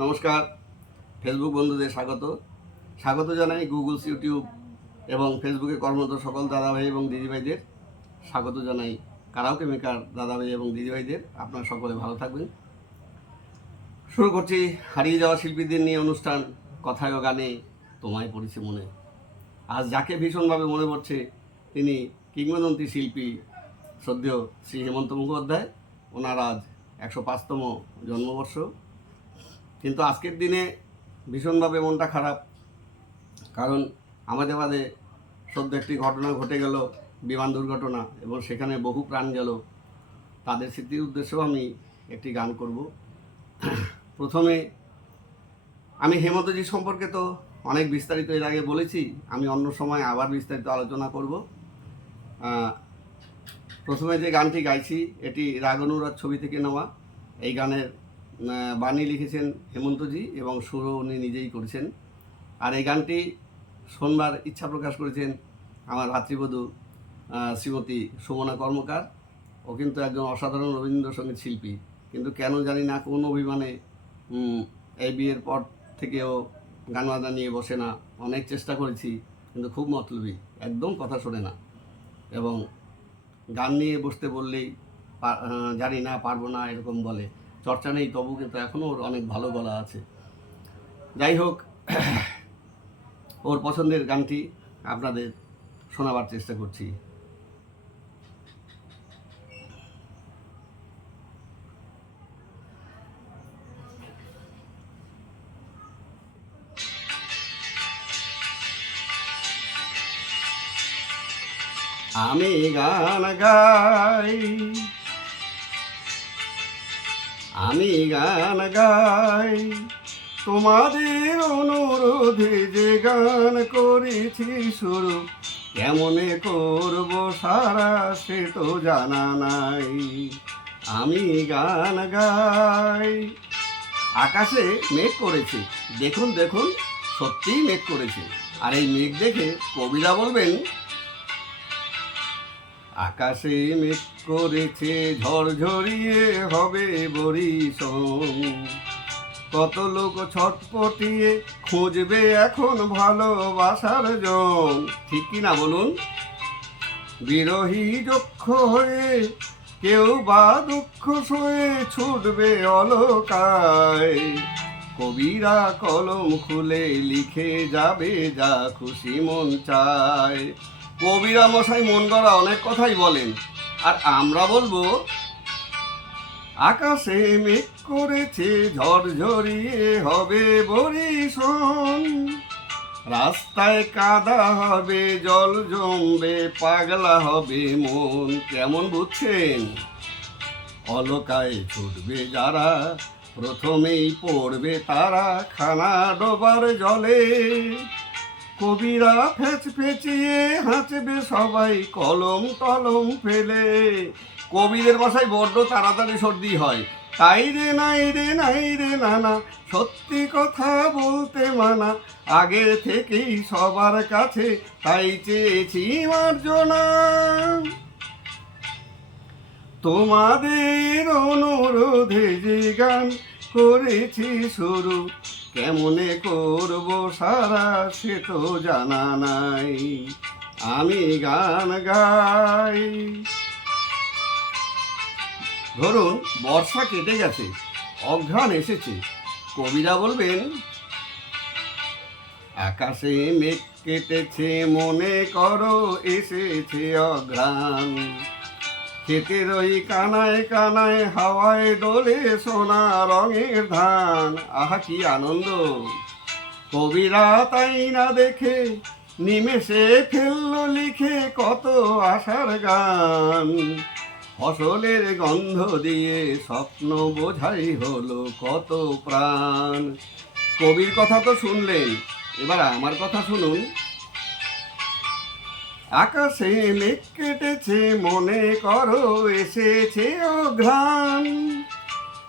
নমস্কার, ফেসবুক বন্ধুদের স্বাগত জানাই। গুগলস, ইউটিউব এবং ফেসবুকে কর্মরত সকল দাদাভাই এবং দিদিভাইদের স্বাগত জানাই। কারাওকে মেকার দাদাভাই এবং দিদিভাইদের, আপনারা সকলে ভালো থাকবেন। শুরু করছি হারিয়ে যাওয়া শিল্পীদের নিয়ে অনুষ্ঠান কথায় ও গানে তোমায় পড়েছে মনে। আজ যাকে ভীষণভাবে মনে পড়ছে তিনি কিংবদন্তি শিল্পী শ্রদ্ধেয় শ্রী হেমন্ত মুখোপাধ্যায়। ওনার আজ 105তম জন্মবর্ষ। কিন্তু আজকের দিনে ভীষণভাবে মনটা খারাপ, কারণ আমাদের মাঝে সদ্য একটি ঘটনা ঘটে গেল, বিমান দুর্ঘটনা, এবং সেখানে বহু প্রাণ গেল। তাদের স্মৃতির উদ্দেশ্যেও আমি একটি গান করব। প্রথমে আমি হেমন্তজি সম্পর্কে তো অনেক বিস্তারিত এর আগে বলেছি, আমি অন্য সময় আবার বিস্তারিত আলোচনা করব। প্রথমে যে গানটি গাইছি এটি রাগনুরাগ ছবি থেকে নেওয়া। এই গানের বাণী লিখেছেন হেমন্তজি এবং সুরও উনি নিজেই করেছেন। আর এই গানটি শোনবার ইচ্ছা প্রকাশ করেছেন আমার ভাতৃবধূ শ্রীমতী সুমনা কর্মকার। ও কিন্তু একজন অসাধারণ রবীন্দ্রসঙ্গীত শিল্পী, কিন্তু কেন জানি না কোন অভিমানে এই বিয়ের পর থেকেও গান বাজনা নিয়ে বসে না। অনেক চেষ্টা করেছি, কিন্তু খুব মতলবী, একদম কথা শোনে না, এবং গান নিয়ে বসতে বললেই জানি না, পারবো না, এরকম বলে। চর্চা নেই, তবু কিন্তু এখনও ওর অনেক ভালো গলা আছে। যাই হোক, ওর পছন্দের গানটি আপনাদের শোনাবার চেষ্টা করছি। আমি গান গাই, আমি গান গাই, তোমাদের অনুরোধে যে গান করেছি শুরু, কেমনে করব সারা সে তো জানা নাই। আমি গান গাই। আকাশে মেঘ করেছে, দেখুন দেখুন, সত্যিই মেঘ করেছে। আর এই মেঘ দেখে কবিরা বলবেন, আকাশে মেঘ করেছে ঝড়ঝরিয়ে হবে বরিশন, কত লোক ছটপটিয়ে খুঁজবে এখন ভালোবাসার জন। ঠিক কি না বলুন? বিরহী যক্ষ হয়ে কেউ বা দুঃখ সয়ে ছুটবে অলকায়, কবিরা কলম খুলে লিখে যাবে যা খুশি মন চায়। কবিরা মশাই মন গড়া অনেক কথাই বলেন, আর আমরা বলবো, আকাশে মেঘ করেছে ঝড়ঝরিয়ে হবে বরিশন, রাস্তায় কাদা হবে, জল জমবে, পাগলা হবে মন। কেমন বুঝছেন? অলকায় ছুটবে যারা, প্রথমেই পড়বে তারা খানা ডোবার জলে, কবিরা ফেচ ফেচিয়ে হাঁচবে সবাই কলম টলম ফেলে। কবিদের বাসায় বড্ড তাড়াতাড়ি সর্দি হয়, তাই রে নাই রে নাই রে নানা, সত্যি কথা বলতে মানা, আগে থেকেই সবার কাছে তাই চেয়েছি মার্জনা। তোমাদের অনুরোধে যে গান করেছি শুরু, কেমনে করব সারা সে তো জানা নাই। আমি গান গাই। ধরুন বর্ষা কেটে গেছে, অঘ্রাণ এসেছে, কবিরা বলবেন, আকাশে মেঘ কেটেছে মনে করো এসেছে অঘ্রাণ, ক্ষেতের ওই কানায় কানায় হাওয়ায় দোলে সোনা রঙের ধান। আহা কি আনন্দ! কবিরা তাই না দেখে নিমেষে ফেললো লিখে কত আশার গান, ফসলের গন্ধ দিয়ে স্বপ্ন বোঝাই হলো কত প্রাণ। কবির কথা তো শুনলেন, এবার আমার কথা শুনুন। আকাশে মেঘ কেটেছে মনে করো এসেছে অঘ্রাণ,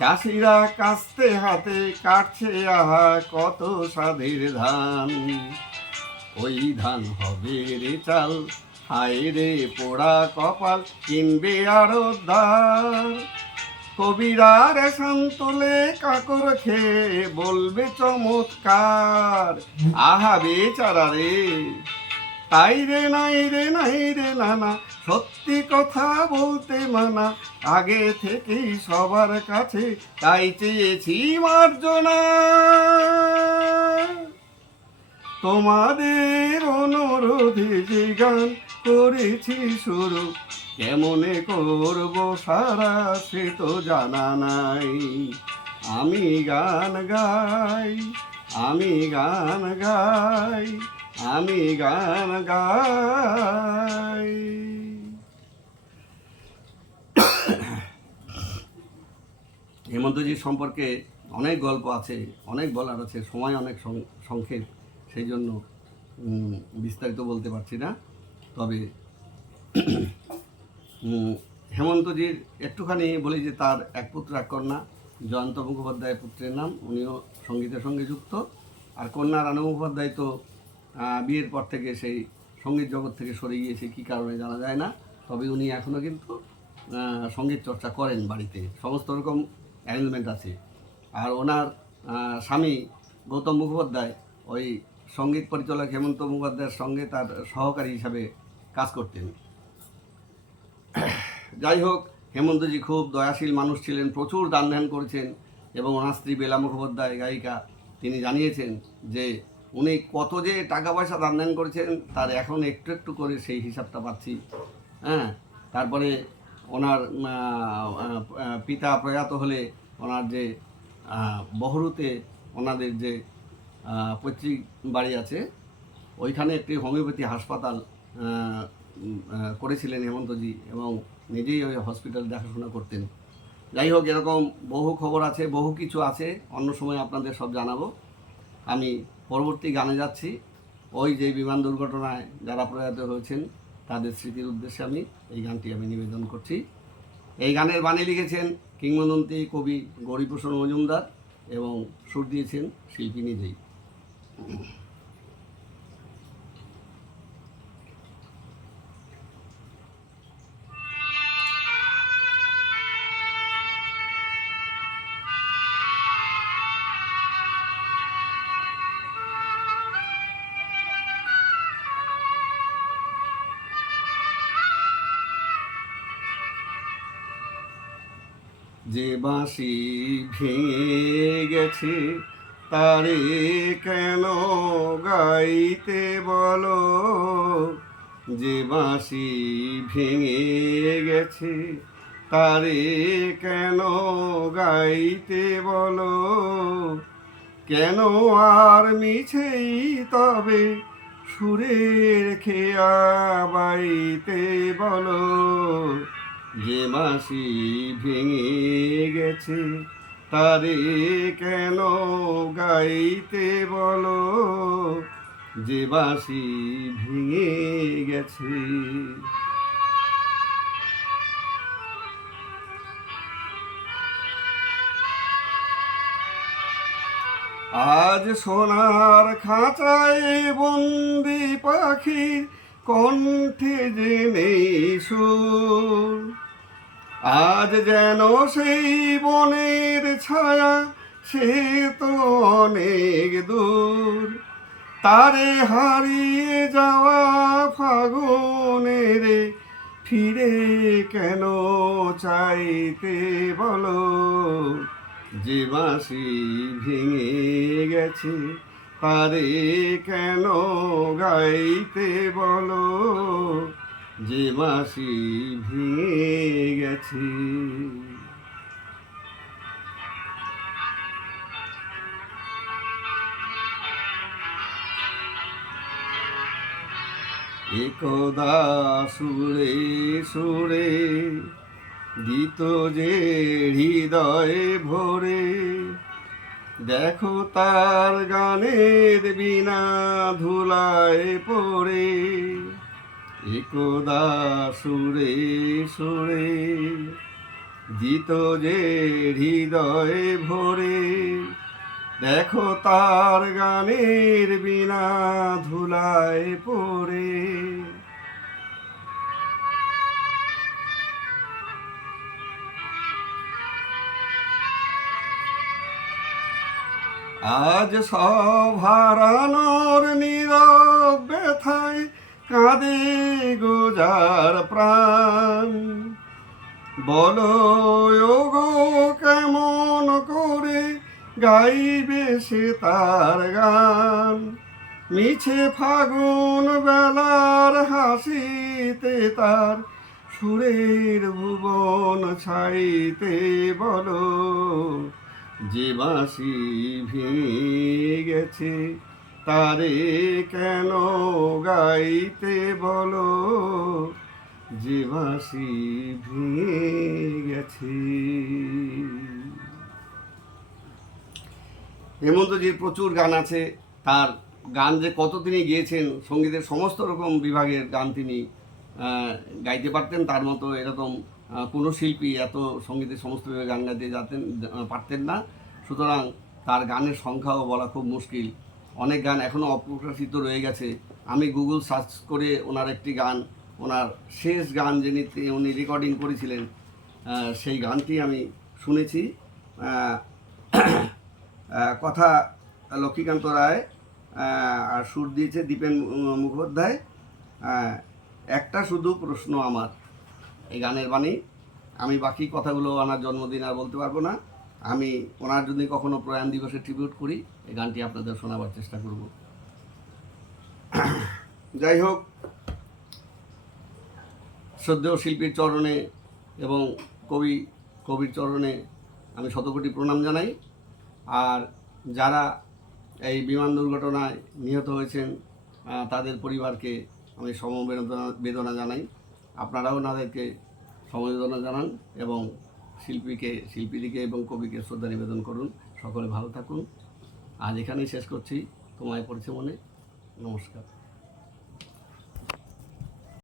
চাষিরা কাস্তে হাতে কাটছে আহা কত স্বাদের ধান, ওই ধান হবে রে চাল, হায় রে পোড়া কপাল, কিনবে আড়তদার, কবিরা রেশন তোলে কাকর খেয়ে বলবে চমৎকার। আহা বেচারা রে, তাই রে নাই রে নাই রে নানা, সত্যি কথা বলতে মানা, আগে থেকেই সবার কাছে তাই চেয়েছি মার্জনা। তোমাদের অনুরোধে যে গান করেছি শুরু, কেমনে করব সারা সে তো জানা নাই। আমি গান গাই, আমি গান গাই, আমি গান গাই। হেমন্তজির সম্পর্কে অনেক গল্প আছে, অনেক বলার আছে, সময় অনেক সংক্ষেপ, সেই জন্য বিস্তারিত বলতে পারছি না। তবে হেমন্তজির একটুখানি বলি যে তার এক পুত্র এক কন্যা। জয়ন্ত মুখোপাধ্যায় পুত্রের নাম, উনিও সঙ্গীতের সঙ্গে যুক্ত। আর কন্যা রানু মুখোপাধ্যায় তো বিয়ের পর থেকে সেই সঙ্গীত জগৎ থেকে সরে গিয়েছে, কী কারণে জানা যায় না। তবে উনি এখনও কিন্তু সঙ্গীত চর্চা করেন, বাড়িতে সমস্ত রকম অ্যারেঞ্জমেন্ট আছে। আর ওনার স্বামী গৌতম মুখোপাধ্যায় ওই সঙ্গীত পরিচালক হেমন্ত মুখোপাধ্যায়ের সঙ্গে তার সহকারী হিসাবে কাজ করতেন। যাই হোক, হেমন্তজি খুব দয়াশীল মানুষ ছিলেন, প্রচুর দান ধ্যান করেছেন। এবং ওনার স্ত্রী বেলা মুখোপাধ্যায় গায়িকা, তিনি জানিয়েছেন যে উনি কত যে টাকা পয়সা দান ধ্যান করেছেন তার এখন একটু একটু করে সেই হিসাবটা পাচ্ছি। হ্যাঁ, তারপরে ওনার পিতা প্রয়াত হলে ওনার যে বহরুতে ওনাদের যে পৈতৃক বাড়ি আছে, ওইখানে একটি হোমিওপ্যাথি হাসপাতাল করেছিলেন হেমন্তজি, এবং নিজেই ওই হসপিটাল দেখাশোনা করতেন। যাই হোক, এরকম বহু খবর আছে, বহু কিছু আছে, অন্য সময় আপনাদের সব জানাবো। আমি পরবর্তী গানে যাচ্ছি। ওই যে বিমান দুর্ঘটনায় যারা প্রয়াত হয়েছেন তাদের স্মৃতির উদ্দেশ্যে আমি এই গানটি নিবেদন করছি। এই গানের বাণী লিখেছেন কিংবদন্তি কবি গৌরীপ্রসন্ন মজুমদার এবং সুর দিয়েছেন শিল্পী নিজেই। যে বাঁশি ভেঙে গেছে তারে কেন গাইতে বলো, যে বাঁশি ভেঙে গেছে তারে কেন গাইতে বলো, কেন আর মিছেই তবে সুরের খেয়া বাইতে বলো, যে বাঁশি ভেঙে গেছে তারে কেন গাইতে বলো, যে বাঁশি ভেঙে গেছে। আজ সোনার খাঁচায় বন্দি পাখির কণ্ঠে যে নেই সুর, আজ যেন সেই বনের ছায়া সে তো অনেক দূর, তারে হারিয়ে যাওয়া ফাগুনের ফিরে কেন চাইতে বলো, যে বাঁশি ভেঙে গেছে তারে কেন গাইতে বলো, যে বাঁশি ভেঙে গেছে। একদা সুরে সুরে গীত যে হৃদয়ে ভরে, দেখো তার গানের বিনা ধুলায় পড়ে, একদা সুরে সুরে গীত যে হৃদয়ে ভরে, দেখো তার গানের বিনা ধুলায় পড়ে। আজ সব হারানোর নীরব ব্যথায় কাঁদে গোজার প্রাণ। বলো ওগো কেমন করে গাইবে সে তার গান, মিছে ফাগুন বেলার হাসিতে তার সুরের ভুবন ছাইতে। বলো যে বাঁশি ভেঙে গেছে তারে কেন গাইতে, বলো যে বাঁশি ভেঙে গেছে। হেমন্তজির প্রচুর গান আছে, তার গান যে কত তিনি গিয়েছেন, সঙ্গীতের সমস্ত রকম বিভাগের গান তিনি গাইতে পারতেন, তার মতো এরকম কোনো শিল্পী এত সঙ্গীতের সমস্ত বিভাগে গান গাইতে পারতেন না। সুতরাং তার গানের সংখ্যাও বলা খুব মুশকিল। অনেক গান এখনও অপ্রকাশিত রয়ে গেছে। আমি গুগল সার্চ করে ওনার একটি গান, ওনার শেষ গান যিনি উনি রেকর্ডিং করেছিলেন, সেই গানটি আমি শুনেছি। কথা লক্ষ্মীকান্ত রায়, আর সুর দিয়েছে দীপেন মুখোপাধ্যায়। একটা শুধু প্রশ্ন আমার, এই গানের বাণী। আমি বাকি কথাগুলো ওনার জন্মদিন আর বলতে পারবো না। আমি ওনার যদি কখনো প্রয়াণ দিবসে ট্রিবিউট করি, এই গানটি আপনাদের শোনাবার চেষ্টা করব। যাই হোক, শ্রদ্ধেয় শিল্পীর চরণে এবং কবির চরণে আমি শতকোটি প্রণাম জানাই। আর যারা এই বিমান দুর্ঘটনায় নিহত হয়েছেন তাদের পরিবারকে আমি সমবেদনা জানাই। আপনারাও ওনাদেরকে সমবেদনা জানান এবং শিল্পীদিকে এবং কবিকে শ্রদ্ধা নিবেদন করুন। সকলে ভালো থাকুন। আজ এখানেই শেষ করছি। তোমায় পড়েছে মনে। নমস্কার।